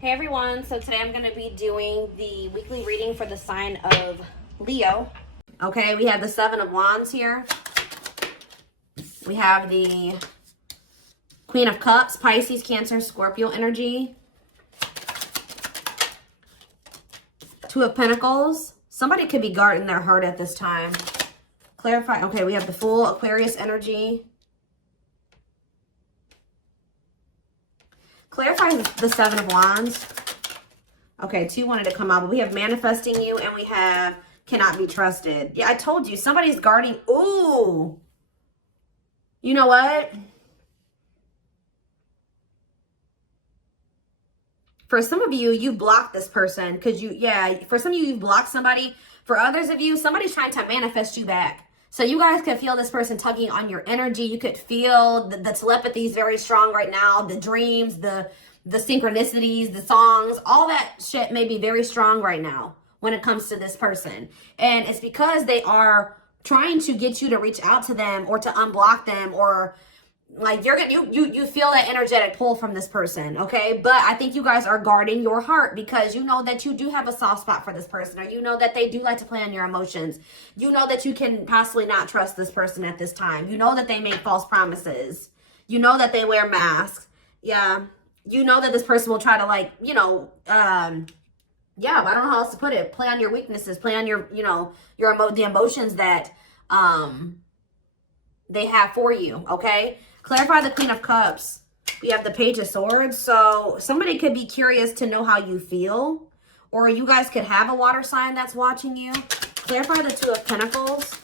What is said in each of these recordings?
Hey everyone, so today I'm going to be doing the weekly reading for the sign of Leo. Okay, we have the Seven of Wands here. We have the Queen of Cups, Pisces, Cancer, Scorpio energy. Two of Pentacles. Somebody could be guarding their heart at this time. Clarify. Okay, we have the Fool, Aquarius energy. Clarify the Seven of Wands. Okay, two wanted to come out, but we have manifesting you and we have cannot be trusted. Yeah, I told you, somebody's guarding. Ooh. You know what? For some of you, you blocked this person because for some of you, you've blocked somebody. For others of you, somebody's trying to manifest you back. So you guys could feel this person tugging on your energy. You could feel the telepathy is very strong right now. The dreams, the synchronicities, the songs, all that shit may be very strong right now when it comes to this person. And it's because they are trying to get you to reach out to them or to unblock them, or like you feel that energetic pull from this person, okay? But I think you guys are guarding your heart because you know that you do have a soft spot for this person, or you know that they do like to play on your emotions. You know that you can possibly not trust this person at this time. You know that they make false promises. You know that they wear masks. Yeah. You know that this person will try to, like, I don't know how else to put it. Play on your weaknesses, play on your, the emotions that they have for you, okay? Clarify the Queen of Cups. We have the Page of Swords. So somebody could be curious to know how you feel, or you guys could have a water sign that's watching you. Clarify the Two of Pentacles.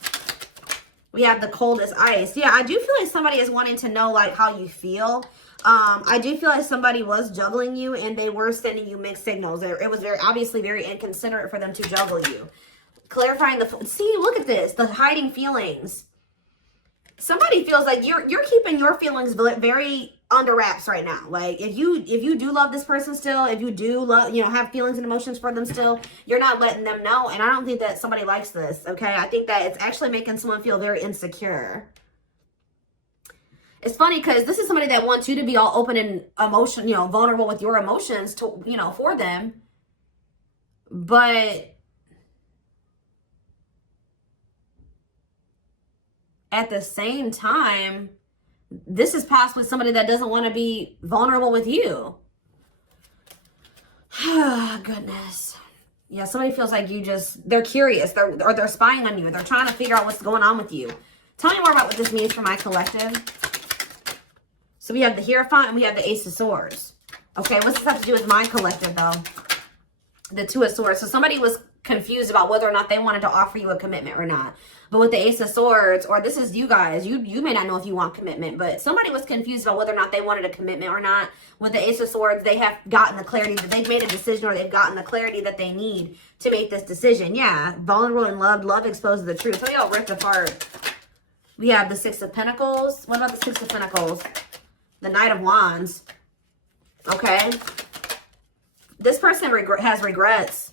We have the Cold as Ice. Yeah, I do feel like somebody is wanting to know, like, how you feel. I do feel like somebody was juggling you and they were sending you mixed signals. It was obviously very inconsiderate for them to juggle you. Clarifying see, look at this, the hiding feelings. Somebody feels like you're keeping your feelings very under wraps right now. Like, if you do love this person still, if you do love, have feelings and emotions for them still, you're not letting them know. And I don't think that somebody likes this, okay? I think that it's actually making someone feel very insecure. It's funny because this is somebody that wants you to be all open and vulnerable with your emotions to, for them. But at the same time, this is possibly somebody that doesn't want to be vulnerable with you. Goodness. Yeah, somebody feels like they're curious. They're spying on you. They're trying to figure out what's going on with you. Tell me more about what this means for my collective. So we have the Hierophant and we have the Ace of Swords. Okay, what's this have to do with my collective, though? The Two of Swords. So somebody was confused about whether or not they wanted to offer you a commitment or not. But with the Ace of Swords, or this is you guys, you may not know if you want commitment, but somebody was confused about whether or not they wanted a commitment or not. With the Ace of Swords, they have gotten the clarity that they've made a decision, or they've gotten the clarity that they need to make this decision. Yeah, vulnerable and loved. Love exposes the truth. Some of y'all ripped apart. We have the Six of Pentacles. What about the Six of Pentacles? The Knight of Wands. Okay. This person has regrets.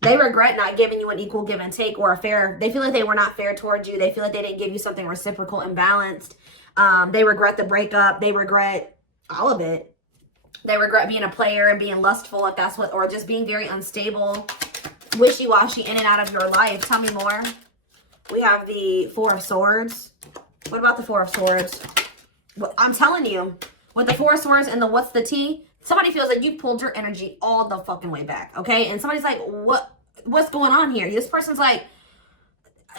They regret not giving you an equal give and take, or a fair. They feel like they were not fair towards you. They feel like they didn't give you something reciprocal and balanced. They regret the breakup. They regret all of it. They regret being a player and being lustful, if that's or just being very unstable, wishy-washy in and out of your life. Tell me more. We have the Four of Swords. What about the Four of Swords? Well, I'm telling you, with the Four of Swords and the what's the tea, somebody feels like you pulled your energy all the fucking way back, okay? And somebody's like, what's going on here? This person's like,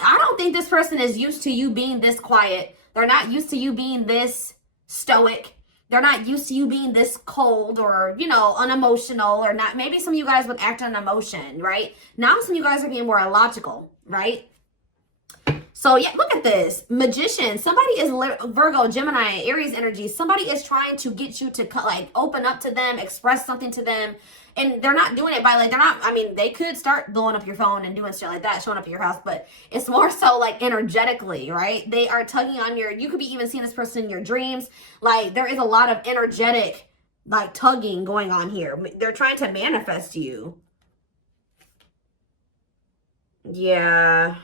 I don't think this person is used to you being this quiet. They're not used to you being this stoic. They're not used to you being this cold or, unemotional, or not. Maybe some of you guys would act on emotion, right? Now some of you guys are being more illogical, right? So, yeah, look at this. Magician. Somebody is Virgo, Gemini, Aries energy. Somebody is trying to get you to, like, open up to them, express something to them. And they're not doing it by, like, they could start blowing up your phone and doing shit like that, showing up at your house. But it's more so, like, energetically, right? They are tugging on you could be even seeing this person in your dreams. Like, there is a lot of energetic, like, tugging going on here. They're trying to manifest you. Yeah.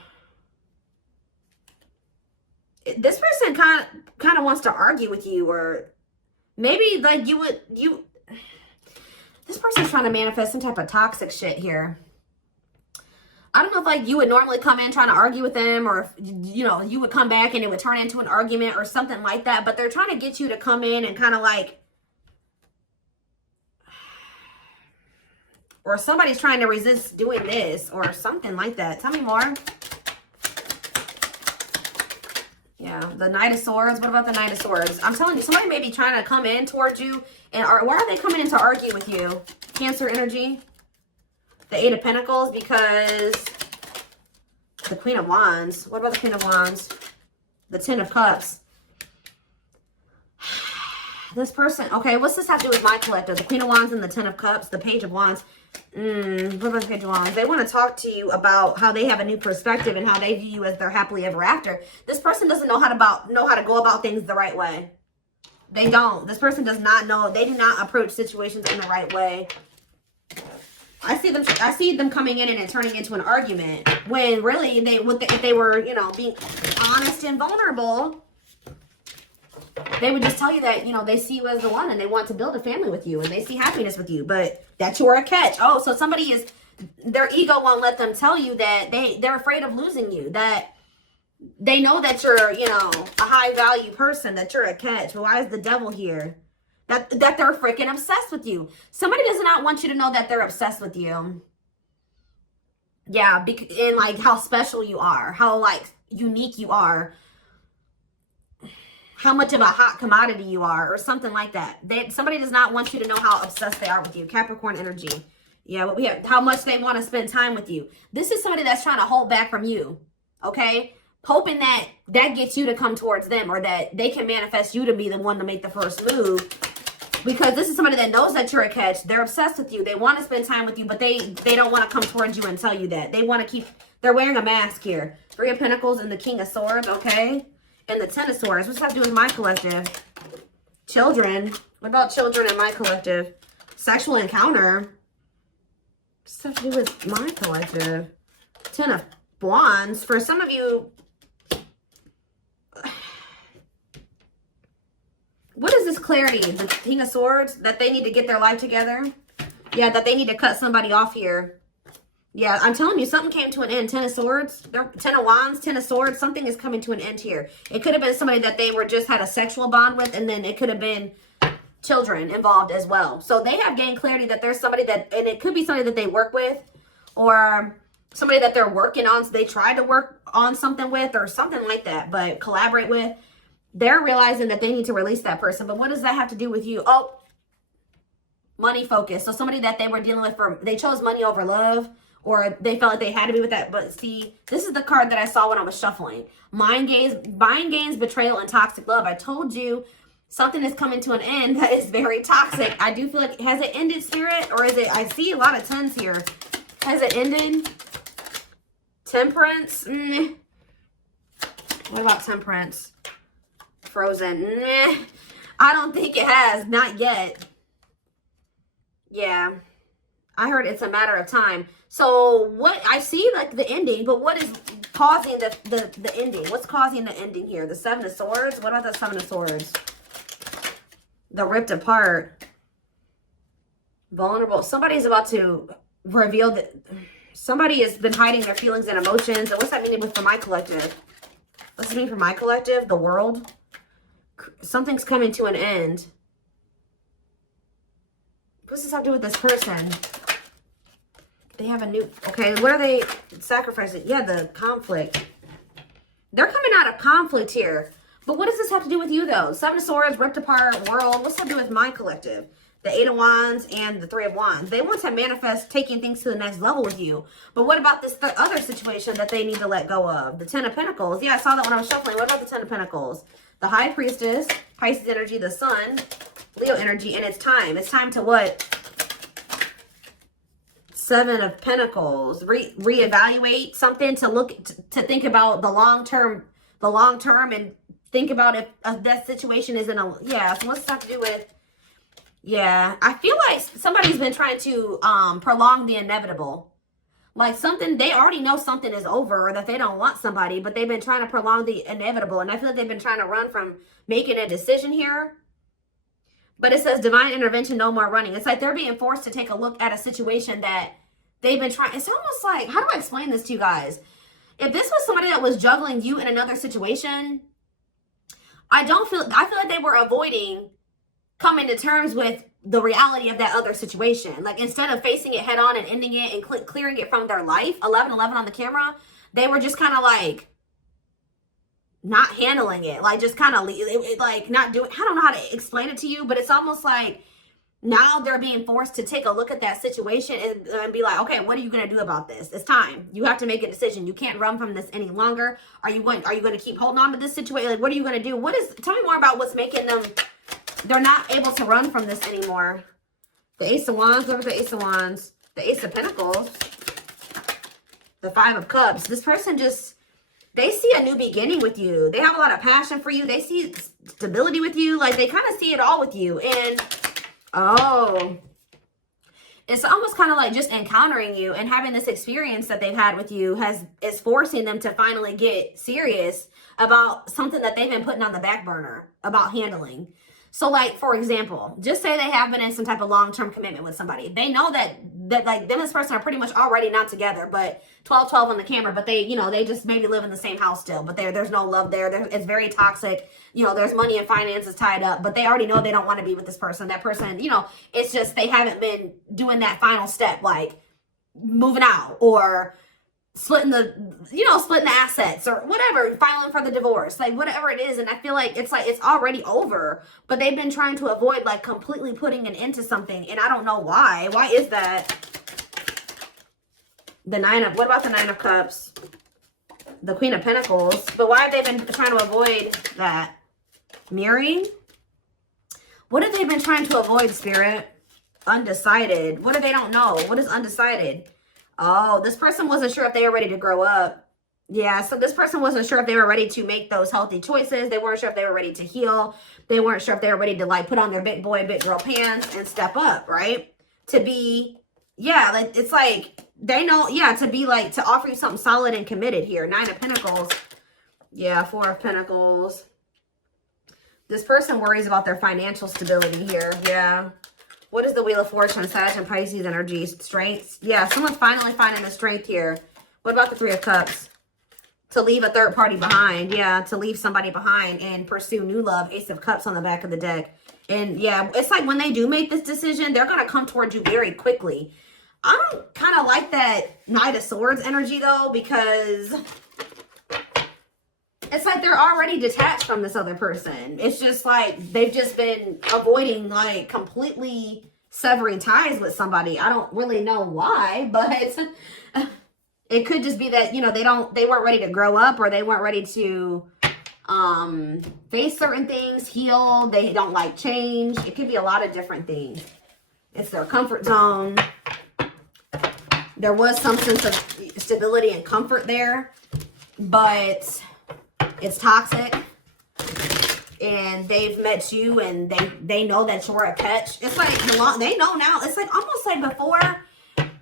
This person kind of wants to argue with you, or maybe like this person's trying to manifest some type of toxic shit here. I don't know if like you would normally come in trying to argue with them, or if, you know, you would come back and it would turn into an argument or something like that. But they're trying to get you to come in and kind of like, or somebody's trying to resist doing this or something like that. Tell me more. Yeah, the Knight of Swords. What about the Knight of Swords? I'm telling you, somebody may be trying to come in towards you. And why are they coming in to argue with you? Cancer energy. The Eight of Pentacles, because the Queen of Wands. What about the Queen of Wands? The Ten of Cups. This person, okay, what's this have to do with my collective? The Queen of Wands and the Ten of Cups, the Page of Wands. What about the Page of Wands? They want to talk to you about how they have a new perspective and how they view you as their happily ever after. This person doesn't know how to go about things the right way. They don't. This person does not know. They do not approach situations in the right way. I see them coming in and it turning into an argument when really if they were, you know, being honest and vulnerable, they would just tell you that, you know, they see you as the one and they want to build a family with you and they see happiness with you, but that you're a catch. Oh, so somebody is, their ego won't let them tell you that they're afraid of losing you, that they know that you're, you know, a high value person, that you're a catch. Well, why is the devil here? That they're freaking obsessed with you. Somebody does not want you to know that they're obsessed with you. Yeah, and like how special you are, how like unique you are, how much of a hot commodity you are, or something like that. Somebody does not want you to know how obsessed they are with you. Capricorn energy. Yeah, what we have, how much they want to spend time with you. This is somebody that's trying to hold back from you. Okay? Hoping that gets you to come towards them, or that they can manifest you to be the one to make the first move. Because this is somebody that knows that you're a catch. They're obsessed with you. They want to spend time with you, but they don't want to come towards you and tell you that. They want to keep, they're wearing a mask here. Three of Pentacles and the King of Swords, okay? And the Ten of Swords. What's that have to do with my collective? Children. What about children in my collective? Sexual encounter. What's that have to do with my collective? Ten of Wands. For some of you, what is this clarity? The King of Swords? That they need to get their life together? Yeah, that they need to cut somebody off here. Yeah, I'm telling you, something came to an end. Ten of Swords, Ten of Wands, Ten of Swords. Something is coming to an end here. It could have been somebody that they were just had a sexual bond with, and then it could have been children involved as well. So they have gained clarity that there's somebody that, and it could be somebody that they work with, or somebody that they're working on. So they tried to work on something with, or something like that, but collaborate with. They're realizing that they need to release that person. But what does that have to do with you? Oh, money focus. So somebody that they were dealing with, they chose money over love, or they felt like they had to be with that. But see, this is the card that I saw when I was shuffling. Mind games, betrayal, and toxic love. I told you something is coming to an end that is very toxic. I do feel like, has it ended, Spirit? Or is it, I see a lot of tens here. Has it ended? Temperance? What about Temperance? Frozen. I don't think it has. Not yet. Yeah. I heard it's a matter of time. So what I see, like the ending, but what is causing the ending? What's causing the ending here? The Seven of Swords? What about the Seven of Swords? The ripped apart. Vulnerable. Somebody's about to reveal that somebody has been hiding their feelings and emotions. And what's that meaning for my collective? What's it mean for my collective? The world? Something's coming to an end. What does this have to do with this person? They have a new... Okay, what are they sacrificing? Yeah, the conflict. They're coming out of conflict here. But what does this have to do with you, though? Seven of Swords, ripped apart, world. What's that to do with my collective? The Eight of Wands and the Three of Wands. They want to manifest taking things to the next level with you. But what about this other situation that they need to let go of? The Ten of Pentacles. Yeah, I saw that when I was shuffling. What about the Ten of Pentacles? The High Priestess, Pisces energy, the Sun, Leo energy, and it's time. It's time to what? Seven of Pentacles. Reevaluate something, to look, to think about the long term, and think about if that situation is in a, yeah, so what's that to do with? Yeah, I feel like somebody's been trying to prolong the inevitable. Like something, they already know something is over, or that they don't want somebody, but they've been trying to prolong the inevitable. And I feel like they've been trying to run from making a decision here. But it says divine intervention, no more running. It's like they're being forced to take a look at a situation that they've been trying. It's almost like, how do I explain this to you guys? If this was somebody that was juggling you in another situation, I feel like they were avoiding coming to terms with the reality of that other situation. Like, instead of facing it head on and ending it and clearing it from their life, 1111 on the camera, they were just kind of like not handling it, like just kind of like not doing, I don't know how to explain it to you, but it's almost like now they're being forced to take a look at that situation and be like, okay, what are you going to do about this? It's time. You have to make a decision. You can't run from this any longer. Are you going to keep holding on to this situation? Like, what are you going to do? Tell me more about what's making them, they're not able to run from this anymore. The Ace of Wands, look at the Ace of Wands, the Ace of Pentacles, the Five of Cups. This person just, they see a new beginning with you. They have a lot of passion for you. They see stability with you. Like, they kind of see it all with you. And, oh, it's almost kind of like just encountering you and having this experience that they've had with you is forcing them to finally get serious about something that they've been putting on the back burner about handling. So, like, for example, just say they have been in some type of long-term commitment with somebody. They know that like, them and this person are pretty much already not together, but 12-12 on the camera, but they, you know, they just maybe live in the same house still, but there's no love there. It's very toxic. You know, there's money and finances tied up, but they already know they don't want to be with this person. That person, you know, it's just they haven't been doing that final step, like moving out or splitting the assets or whatever, filing for the divorce, like whatever it is. And I feel like it's already over, but they've been trying to avoid like completely putting an end to something. And I don't know why. Why is that? What about the Nine of Cups? The Queen of Pentacles. But why have they been trying to avoid that? Mirroring? What have they been trying to avoid, Spirit? Undecided. What if they don't know? What is undecided? Oh, this person wasn't sure if they were ready to grow up. Yeah, so this person wasn't sure if they were ready to make those healthy choices. They weren't sure if they were ready to heal. They weren't sure if they were ready to, like, put on their big boy, big girl pants and step up, right? To be, yeah, like, it's like, they know, yeah, to be, like, to offer you something solid and committed here. Nine of Pentacles. Yeah, Four of Pentacles. This person worries about their financial stability here. Yeah. What is the Wheel of Fortune? Sag and Pisces energy. Strength. Yeah, someone's finally finding the strength here. What about the Three of Cups? To leave a third party behind. Yeah, to leave somebody behind and pursue new love. Ace of Cups on the back of the deck. And yeah, it's like when they do make this decision, they're going to come towards you very quickly. I don't kind of like that Knight of Swords energy though, because it's like they're already detached from this other person. It's just like they've just been avoiding, like, completely severing ties with somebody. I don't really know why, but it could just be that, you know, they weren't ready to grow up, or they weren't ready to face certain things, heal. They don't like change. It could be a lot of different things. It's their comfort zone. There was some sense of stability and comfort there, but it's toxic, and they've met you, and they know that you're a catch. It's like they know now. It's like almost like before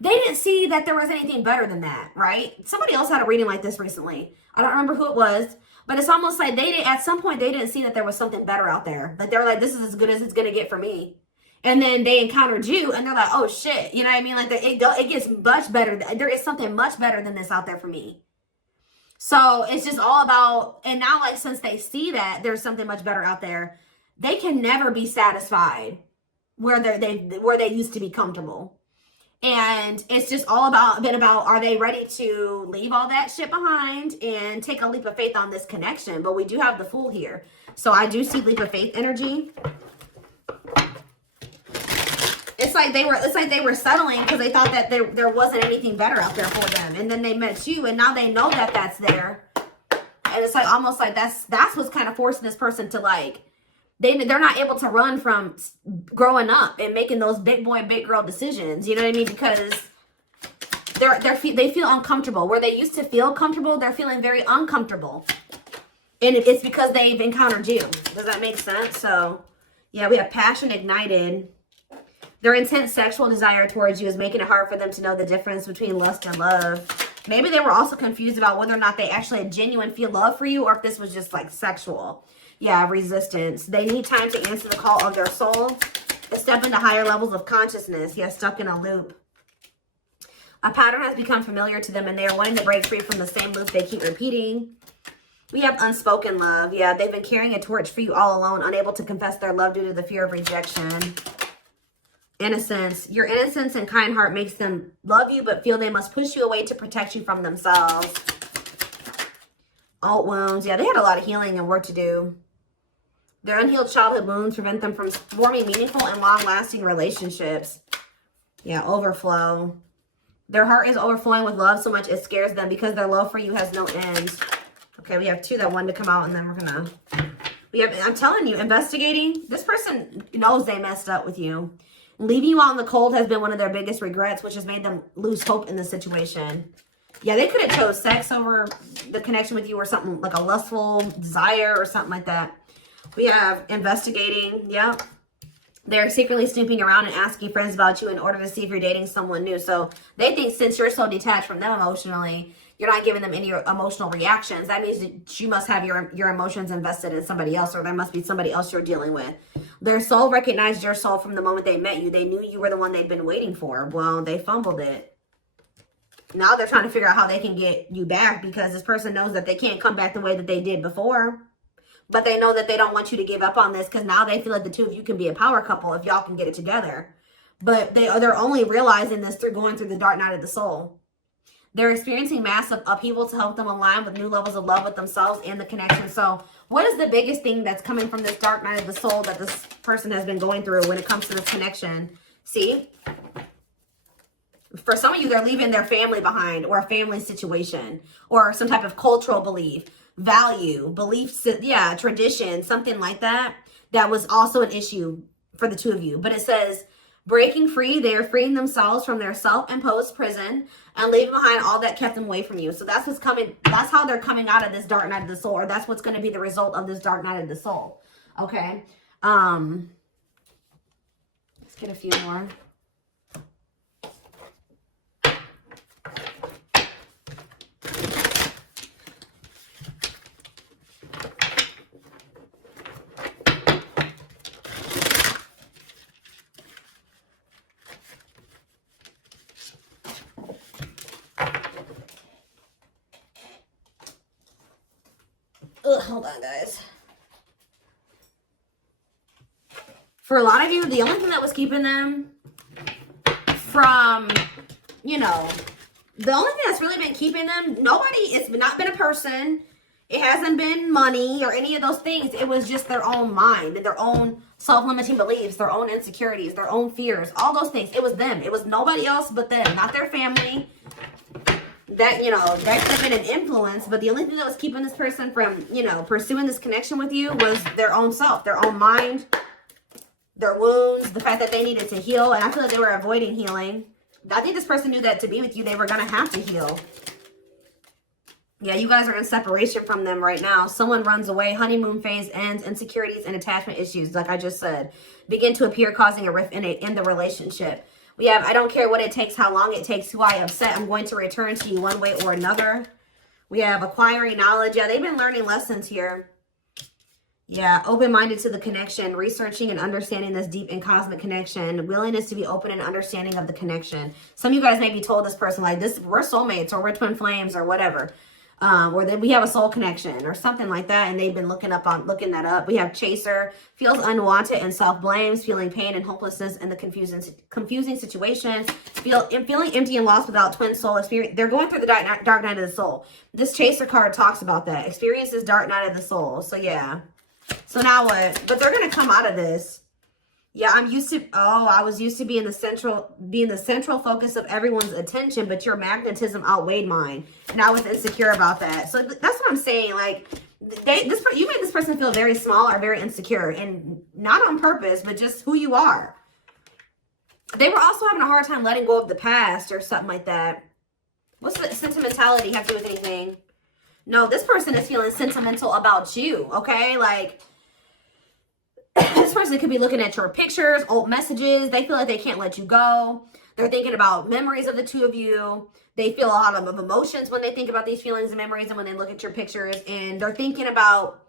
they didn't see that there was anything better than that, right? Somebody else had a reading like this recently. I don't remember who it was, but it's almost like at some point they didn't see that there was something better out there. Like they were like, this is as good as it's gonna get for me. And then they encountered you, and they're like, oh shit, you know what I mean? Like it gets much better. There is something much better than this out there for me. So it's just all about, and now, like, since they see that there's something much better out there, they can never be satisfied where they used to be comfortable. And it's just all about, are they ready to leave all that shit behind and take a leap of faith on this connection? But we do have the Fool here. So I do see leap of faith energy. It's like they were settling because they thought that there wasn't anything better out there for them. And then they met you, and now they know that that's there. And it's like almost like that's what's kind of forcing this person to, like, they're not able to run from growing up and making those big boy, big girl decisions. You know what I mean? Because they feel uncomfortable. Where they used to feel comfortable, they're feeling very uncomfortable. And it's because they've encountered you. Does that make sense? So, yeah, we have passion ignited. Their intense sexual desire towards you is making it hard for them to know the difference between lust and love. Maybe they were also confused about whether or not they actually had genuine feel love for you, or if this was just, like, sexual. Yeah, resistance. They need time to answer the call of their soul, to step into higher levels of consciousness. Yeah, stuck in a loop. A pattern has become familiar to them, and they are wanting to break free from the same loop they keep repeating. We have unspoken love. Yeah, they've been carrying a torch for you all alone, unable to confess their love due to the fear of rejection. Innocence. Your innocence and kind heart makes them love you, but feel they must push you away to protect you from themselves. Alt wounds. Yeah, they had a lot of healing and work to do. Their unhealed childhood wounds prevent them from forming meaningful and long-lasting relationships. Yeah, overflow. Their heart is overflowing with love so much it scares them because their love for you has no end. Okay, we have 2 that wanted to come out, and then we're gonna... I'm telling you, investigating. This person knows they messed up with you. Leaving you out in the cold has been one of their biggest regrets, which has made them lose hope in the situation. Yeah, they could have chose sex over the connection with you, or something like a lustful desire or something like that. We have investigating. Yeah. They're secretly snooping around and asking friends about you in order to see if you're dating someone new. So they think since you're so detached from them emotionally, you're not giving them any emotional reactions. That means that you must have your emotions invested in somebody else, or there must be somebody else you're dealing with. Their soul recognized your soul from the moment they met you. They knew you were the one they'd been waiting for. Well, they fumbled it. Now they're trying to figure out how they can get you back, because this person knows that they can't come back the way that they did before. But they know that they don't want you to give up on this, because now they feel like the 2 of you can be a power couple if y'all can get it together. But they're only realizing this through going through the dark night of the soul. They're experiencing massive upheaval to help them align with new levels of love with themselves and the connection. So what is the biggest thing that's coming from this dark night of the soul that this person has been going through when it comes to this connection? See? For some of you, they're leaving their family behind, or a family situation, or some type of cultural belief, value, beliefs, yeah, tradition, something like that. That was also an issue for the 2 of you. But it says, breaking free, they are freeing themselves from their self-imposed prison and leaving behind all that kept them away from you. So that's what's coming. That's how they're coming out of this dark night of the soul, or that's what's going to be the result of this dark night of the soul. Okay. Let's get a few more. Hold on, guys. For a lot of you, the only thing that was keeping them from, you know, the only thing that's really been keeping them, it's not been a person. It hasn't been money or any of those things. It was just their own mind and their own self-limiting beliefs, their own insecurities, their own fears, all those things. It was them. It was nobody else but them, not their family. That, you know, that could have been an influence, but the only thing that was keeping this person from, you know, pursuing this connection with you was their own self, their own mind, their wounds, the fact that they needed to heal. And I feel like they were avoiding healing. I think this person knew that to be with you, they were going to have to heal. Yeah, you guys are in separation from them right now. Someone runs away, honeymoon phase ends, insecurities and attachment issues, like I just said, begin to appear, causing a rift in the relationship. We have, I don't care what it takes, how long it takes, who I upset, I'm going to return to you one way or another. We have acquiring knowledge. Yeah, they've been learning lessons here. Yeah, open-minded to the connection, researching and understanding this deep and cosmic connection, willingness to be open and understanding of the connection. Some of you guys maybe told this person, like, this, we're soulmates, or we're twin flames, or whatever. Or that we have a soul connection or something like that, and they've been looking that up. We have chaser, feels unwanted and self-blames, feeling pain and hopelessness in the confusing situations, feeling empty and lost without twin soul experience. They're going through the dark night of the soul. This chaser card talks about that. Experiences dark night of the soul. So yeah. So now what? But they're gonna come out of this. Yeah, I was used to being the central focus of everyone's attention, but your magnetism outweighed mine, and I was insecure about that. So that's what I'm saying. Like, you made this person feel very small or very insecure, and not on purpose, but just who you are. They were also having a hard time letting go of the past or something like that. What's the sentimentality have to do with anything? No, this person is feeling sentimental about you. Okay, like. This person could be looking at your pictures, old messages. They feel like they can't let you go. They're thinking about memories of the 2 of you. They feel a lot of emotions when they think about these feelings and memories and when they look at your pictures. And they're thinking about,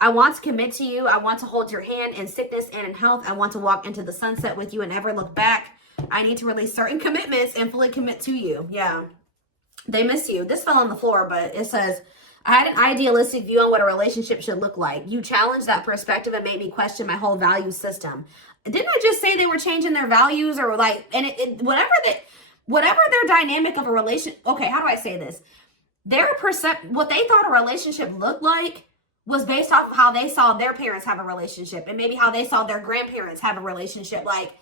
I want to commit to you. I want to hold your hand in sickness and in health. I want to walk into the sunset with you and never look back. I need to release certain commitments and fully commit to you. Yeah. They miss you. This fell on the floor, but it says, I had an idealistic view on what a relationship should look like. You challenged that perspective and made me question my whole value system. Didn't I just say they were changing their values or like, and whatever their dynamic of a relation. Okay, how do I say this? What they thought a relationship looked like was based off of how they saw their parents have a relationship and maybe how they saw their grandparents have a relationship. Like,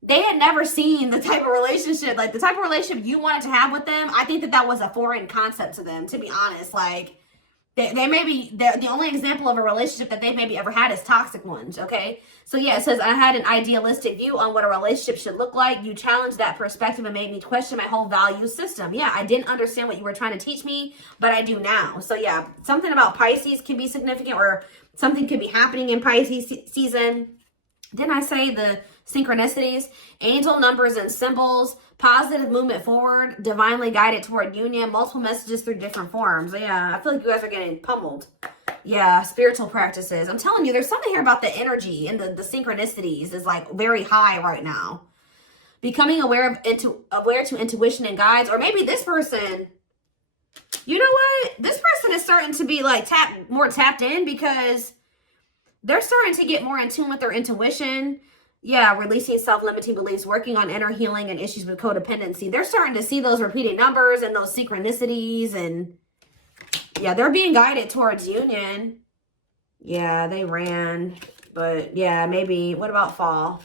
they had never seen the type of relationship, like the type of relationship you wanted to have with them. I think that was a foreign concept to them, to be honest. Like, they may be, the only example of a relationship that they've maybe ever had is toxic ones, okay? So yeah, it says, I had an idealistic view on what a relationship should look like. You challenged that perspective and made me question my whole value system. Yeah, I didn't understand what you were trying to teach me, but I do now. So yeah, something about Pisces can be significant, or something could be happening in Pisces season. Didn't I say the synchronicities, angel numbers and symbols, positive movement forward, divinely guided toward union, multiple messages through different forms? Yeah, I feel like you guys are getting pummeled. Yeah, spiritual practices. I'm telling you, there's something here about the energy and the synchronicities is like very high right now. Becoming aware to intuition and guides, or maybe this person, you know what? This person is starting to be like more tapped in, because they're starting to get more in tune with their intuition. Yeah, releasing self-limiting beliefs, working on inner healing and issues with codependency. They're starting to see those repeating numbers and those synchronicities, and yeah, they're being guided towards union. Yeah, they ran, but yeah, maybe, what about fall?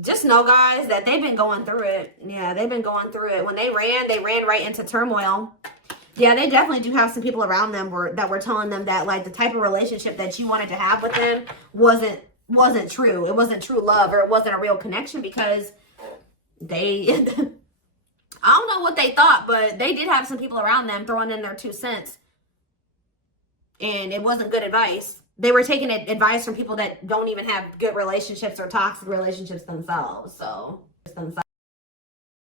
Just know, guys, that they've been going through it. Yeah, they've been going through it. When they ran right into turmoil. Yeah, they definitely do have some people around them that were telling them that, like, the type of relationship that you wanted to have with them wasn't true. It wasn't true love, or it wasn't a real connection, because they, I don't know what they thought, but they did have some people around them throwing in their 2 cents. And it wasn't good advice. They were taking advice from people that don't even have good relationships or toxic relationships themselves. So,